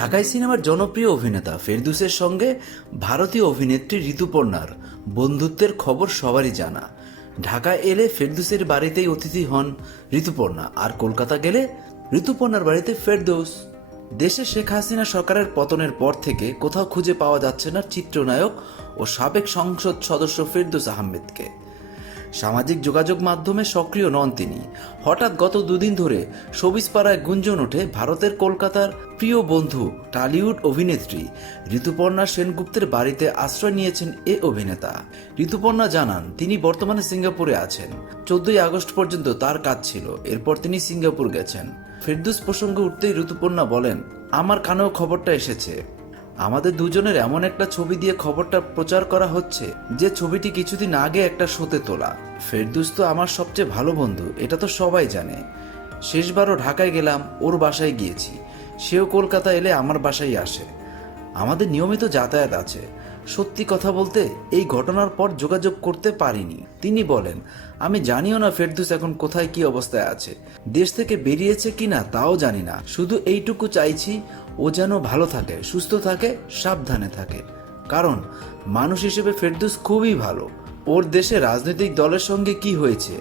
ঢাকাই সিনেমার জনপ্রিয় অভিনেতা ফেরদুসের সঙ্গে ভারতীয় অভিনেত্রী ঋতুপর্ণার বন্ধুত্বের খবর সবারই জানা। ঢাকায় এলে ফেরদুসের বাড়িতেই অতিথি হন ঋতুপর্ণা। আর কলকাতা গেলে ঋতুপর্ণার বাড়িতে ফেরদৌস। দেশে শেখ হাসিনা সরকারের পতনের পর থেকে কোথাও খুঁজে পাওয়া যাচ্ছে না চিত্রনায়ক ও সাবেক সংসদ সদস্য ফেরদৌস আহমেদকে। সামাজিক যোগাযোগ মাধ্যমে সক্রিয় নন তিনি। হঠাৎ গত দুদিন ধরে সবিজপাড়ায় গুঞ্জন ওঠে ভারতের কলকাতার প্রিয় বন্ধু, টালিউড অভিনেত্রী ঋতুপর্ণা সেনগুপ্তের বাড়িতে আশ্রয় নিয়েছেন এ অভিনেতা। ঋতুপর্ণা জানান, তিনি বর্তমানে সিঙ্গাপুরে আছেন। চোদ্দই আগস্ট পর্যন্ত তার কাজ ছিল, এরপর তিনি সিঙ্গাপুর গেছেন। ফেরদুস প্রসঙ্গে উঠতেই ঋতুপর্ণা বলেন, আমার কানেও খবরটা এসেছে। আমাদের দুজনের এমন একটা ছবি দিয়ে খবরটা প্রচার করা হচ্ছে, যে ছবিটি কিছুদিন আগে একটা শোতে তোলা। ফেরদুস তো আমার সবচেয়ে ভালো বন্ধু, এটা তো সবাই জানে। শেষবারও ঢাকায় গেলাম, ওর বাসায় গিয়েছি। সেও কলকাতা এলে আমার বাসায় আসে। আমাদের নিয়মিত যাতায়াত আছে। সত্যি কথা বলতে, এই ঘটনার পর যোগাযোগ করতে পারিনি। তিনি বলেন, আমি জানিও না ফেরদুস এখন কোথায় কি অবস্থায় আছে। দেশ থেকে বেরিয়েছে কিনা তাও জানি না। শুধু এইটুকু চাইছি, ও যেন ভালো থাকে, সুস্থ থাকে, সাবধানে থাকে। কারণ, মানুষ হিসেবে ফেরদুস খুবই ভালো। ওর দেশে রাজনৈতিক দলের সঙ্গে কি হয়েছে?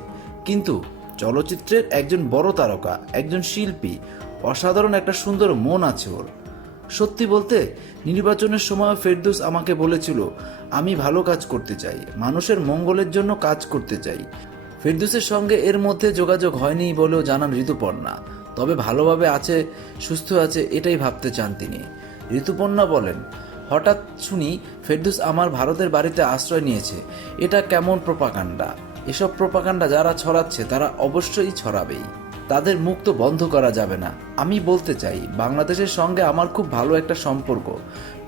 কিন্তু, চলচ্চিত্রের একজন বড় তারকা, একজন শিল্পী, অসাধারণ একটা সুন্দর মন আছে ওর। সত্যি বলতে, নির্বাচনের সময় ফেরদৌস আমাকে বলেছিল, আমি ভালো কাজ করতে চাই, মানুষের মঙ্গলের জন্য কাজ করতে চাই। ফেরদৌসের সঙ্গে এর মধ্যে যোগাযোগ হয়নি বলেও জানান ঋতুপর্ণা। তবে ভালোভাবে আছে, সুস্থ আছে, এটাই ভাবতে চান তিনি। ঋতুপর্ণা বলেন, হঠাৎ শুনি ফেরদুস আমার ভারতের বাড়িতে আশ্রয় নিয়েছে। এটা কেমন প্রপাকাণ্ডা? এসব প্রপাকাণ্ডা যারা ছড়াচ্ছে, তারা অবশ্যই ছড়াবেই। তাদের মুখ তো বন্ধ করা যাবে না। আমি বলতে চাই, বাংলাদেশের সঙ্গে আমার খুব ভালো একটা সম্পর্ক।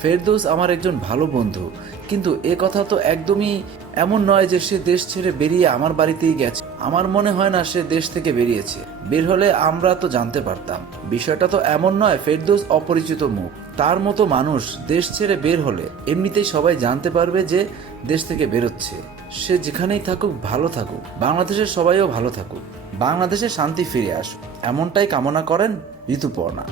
ফেরদৌস আমার একজন ভালো বন্ধু। কিন্তু এ কথা তো একদমই এমন নয় যে সে দেশ ছেড়ে বেরিয়ে আমার বাড়িতেই গেছে। আমার মনে হয় না সে দেশ থেকে বেরিয়েছে। বের হলে আমরা তো জানতে পারতাম। বিষয়টা তো এমন নয়, ফেরদৌস অপরিচিত মুখ। তার মতো মানুষ দেশ ছেড়ে বের হলে এমনিতেই সবাই জানতে পারবে যে দেশ থেকে বেরোচ্ছে। সে যেখানেই থাকুক, ভালো থাকুক। বাংলাদেশের সবাইও ভালো থাকুক। বাংলাদেশে শান্তি ফিরে আসুক। এমনটাই কামনা করেন ঋতুপর্ণা।